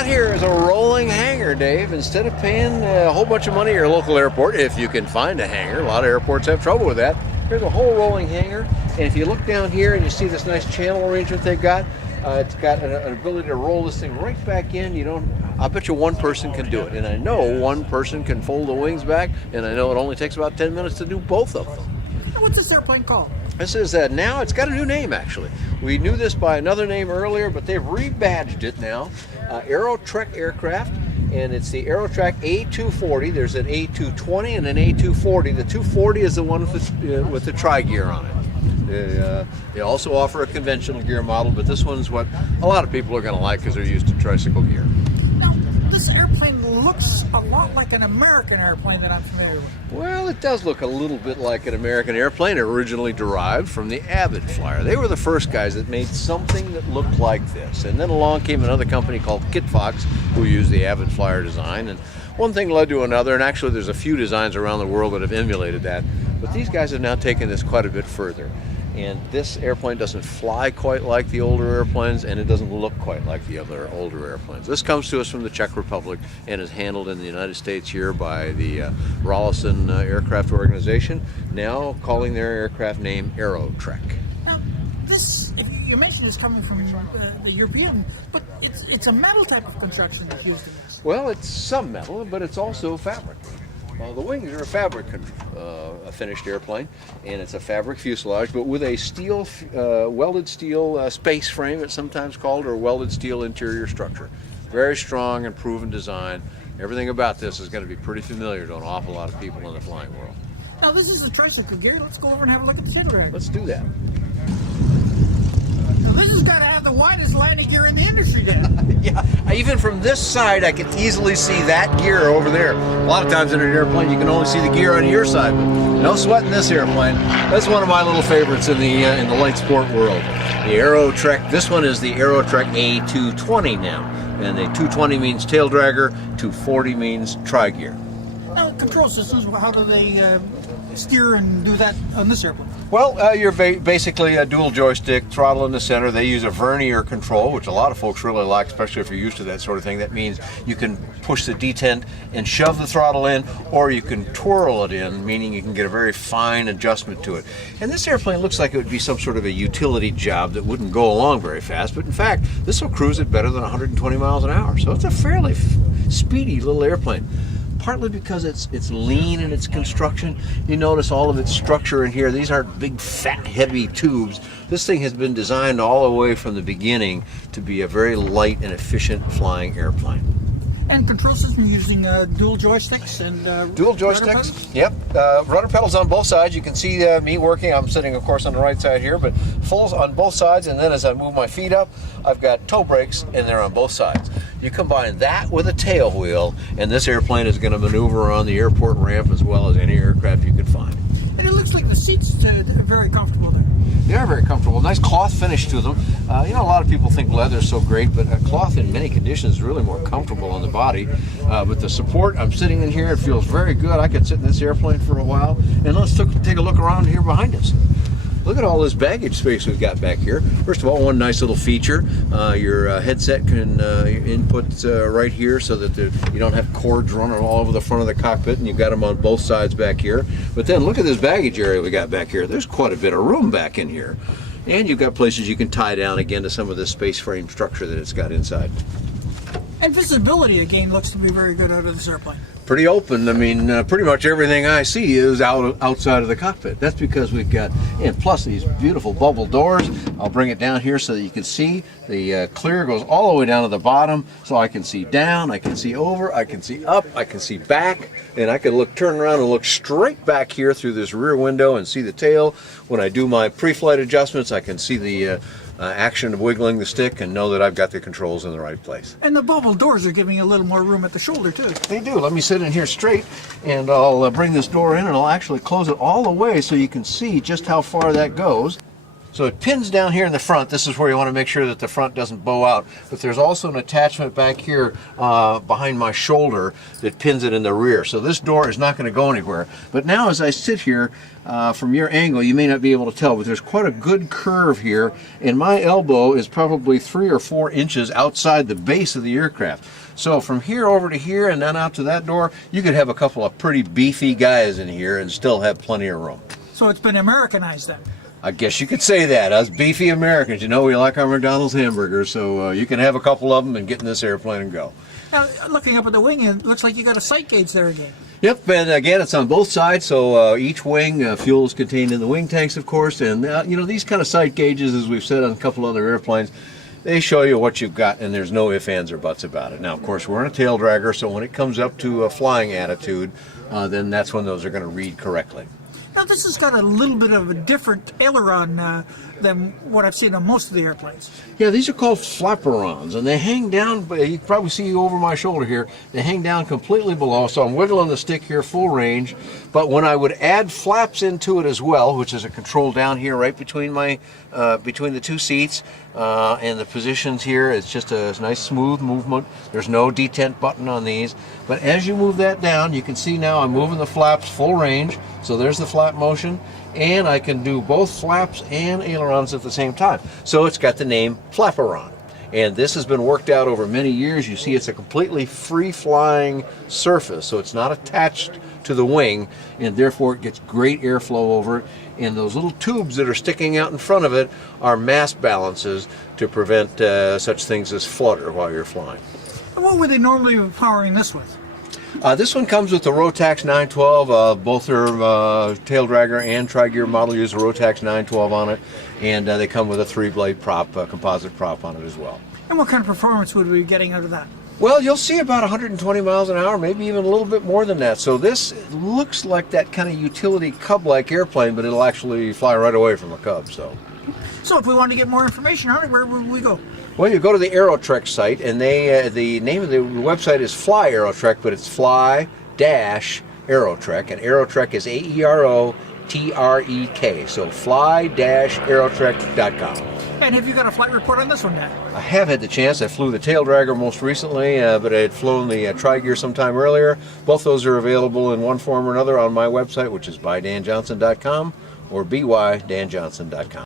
got here is a rolling hangar, Dave. Instead of paying a whole bunch of money at your local airport, if you can find a hangar, a lot of airports have trouble with that. Here's a whole rolling hangar, and if you look down here and you see this nice channel arrangement they've got, it's got an ability to roll this thing right back in. I bet you one person can do it, and I know one person can fold the wings back, and I know it only takes about 10 minutes to do both of them. What's this airplane called? This is now it's got a new name actually. We knew this by another name earlier, but they've rebadged it now. Aerotrek aircraft, and it's the Aerotrek A240. There's an A220 and an A240. The 240 is the one with the tri-gear on it. They also offer a conventional gear model, but this one's what a lot of people are going to like because they're used to tricycle gear. Now, this airplane looks a lot like an American airplane that I'm familiar with. Well, it does look a little bit like an American airplane, originally derived from the Avid Flyer. They were the first guys that made something that looked like this. And then along came another company called Kit Fox, who used the Avid Flyer design. And one thing led to another, and actually there's a few designs around the world that have emulated that. But these guys have now taken this quite a bit further. And this airplane doesn't fly quite like the older airplanes, and it doesn't look quite like the other older airplanes. This comes to us from the Czech Republic and is handled in the United States here by the Rollison Aircraft Organization, now calling their aircraft name Aerotrek. Now, this, you mentioned it's coming from the European, but it's a metal type of construction that's used in this. Well, it's some metal, but it's also fabric. The wings are a fabric finished airplane, and it's a fabric fuselage, but with a steel, welded steel space frame, it's sometimes called, or welded steel interior structure. Very strong and proven design. Everything about this is going to be pretty familiar to an awful lot of people in the flying world. Now, this is a tricycle gear. Let's go over and have a look at the kit rack. Let's do that. Now, this has got to have the widest landing gear in the industry, Dan. Yeah, even from this side, I can easily see that gear over there. A lot of times in an airplane, you can only see the gear on your side, but no sweat in this airplane. That's one of my little favorites in the light sport world. The Aerotrek. This one is the Aerotrek A220 now, and the 220 means tail dragger, 240 means tri-gear. Now, control systems. How do they steer and do that on this airplane? Well, you're basically a dual joystick, throttle in the center. They use a vernier control, which a lot of folks really like, especially if you're used to that sort of thing. That means you can push the detent and shove the throttle in, or you can twirl it in, meaning you can get a very fine adjustment to it. And this airplane looks like it would be some sort of a utility job that wouldn't go along very fast, but in fact, this will cruise at better than 120 miles an hour. So it's a fairly speedy little airplane. Partly because it's lean in its construction. You notice all of its structure in here. These aren't big, fat, heavy tubes. This thing has been designed all the way from the beginning to be a very light and efficient flying airplane. And control system using dual joysticks and dual joysticks. Yep, rudder pedals on both sides. You can see me working. I'm sitting, of course, on the right side here, but fulls on both sides. And then as I move my feet up, I've got toe brakes, and they're on both sides. You combine that with a tail wheel, and this airplane is going to maneuver on the airport ramp as well as any aircraft you can find. And it looks like the seats are very comfortable there. They are very comfortable. Nice cloth finish to them. A lot of people think leather is so great, but cloth in many conditions is really more comfortable on the body. With the support, I'm sitting in here. It feels very good. I could sit in this airplane for a while. And let's take a look around here behind us. Look at all this baggage space we've got back here. First of all, one nice little feature, your headset can input right here so that you don't have cords running all over the front of the cockpit, and you've got them on both sides back here. But then look at this baggage area we got back here. There's quite a bit of room back in here. And you've got places you can tie down again to some of this space frame structure that it's got inside. And visibility, again, looks to be very good out of this airplane. Pretty open. I mean, pretty much everything I see is outside of the cockpit. That's because we've got, and plus these beautiful bubble doors. I'll bring it down here so that you can see. The clear goes all the way down to the bottom, so I can see down, I can see over, I can see up, I can see back, and I can turn around and look straight back here through this rear window and see the tail. When I do my pre-flight adjustments, I can see the action of wiggling the stick and know that I've got the controls in the right place. And the bubble doors are giving you a little more room at the shoulder too. They do. Let me sit in here straight, and I'll bring this door in, and I'll actually close it all the way so you can see just how far that goes. So it pins down here in the front. This is where you want to make sure that the front doesn't bow out. But there's also an attachment back here behind my shoulder that pins it in the rear. So this door is not going to go anywhere. But now as I sit here, from your angle, you may not be able to tell, but there's quite a good curve here. And my elbow is probably 3 or 4 inches outside the base of the aircraft. So from here over to here and then out to that door, you could have a couple of pretty beefy guys in here and still have plenty of room. So it's been Americanized then. I guess you could say that. Us beefy Americans, you know, we like our McDonald's hamburgers, so you can have a couple of them and get in this airplane and go. Now, looking up at the wing, it looks like you got a sight gauge there again. Yep, and again, it's on both sides, so each wing, fuel is contained in the wing tanks, of course, and you know, these kind of sight gauges, as we've said on a couple other airplanes, they show you what you've got, and there's no ifs, ands, or buts about it. Now, of course, we're in a tail dragger, so when it comes up to a flying attitude, then that's when those are going to read correctly. Now, this has got a little bit of a different aileron than what I've seen on most of the airplanes. Yeah, these are called flaperons, and they hang down, you can probably see over my shoulder here, they hang down completely below, so I'm wiggling the stick here full range, but when I would add flaps into it as well, which is a control down here right between my between the two seats and the positions here, it's just a nice smooth movement. There's no detent button on these, but as you move that down, you can see now I'm moving the flaps full range, so there's the flap motion, and I can do both flaps and ailerons at the same time. So it's got the name Flaperon. And this has been worked out over many years. You see it's a completely free-flying surface, so it's not attached to the wing, and therefore it gets great airflow over it. And those little tubes that are sticking out in front of it are mass balances to prevent such things as flutter while you're flying. And what would they normally be powering this with? This one comes with the Rotax 912. Both their tail dragger and tri-gear model use a Rotax 912 on it, and they come with a 3-blade prop, composite prop on it as well. And what kind of performance would we be getting out of that? Well, you'll see about 120 miles an hour, maybe even a little bit more than that. So this looks like that kind of utility Cub-like airplane, but it'll actually fly right away from a Cub. So if we want to get more information on it, where would we go? Well, you go to the Aerotrek site, and they the name of the website is Fly Aerotrek, but it's Fly-Aerotrek, and Aerotrek is AEROTREK, so fly-aerotrek.com. And have you got a flight report on this one yet? I have had the chance. I flew the tail dragger most recently, but I had flown the tri-gear sometime earlier. Both those are available in one form or another on my website, which is bydanjohnson.com or bydanjohnson.com.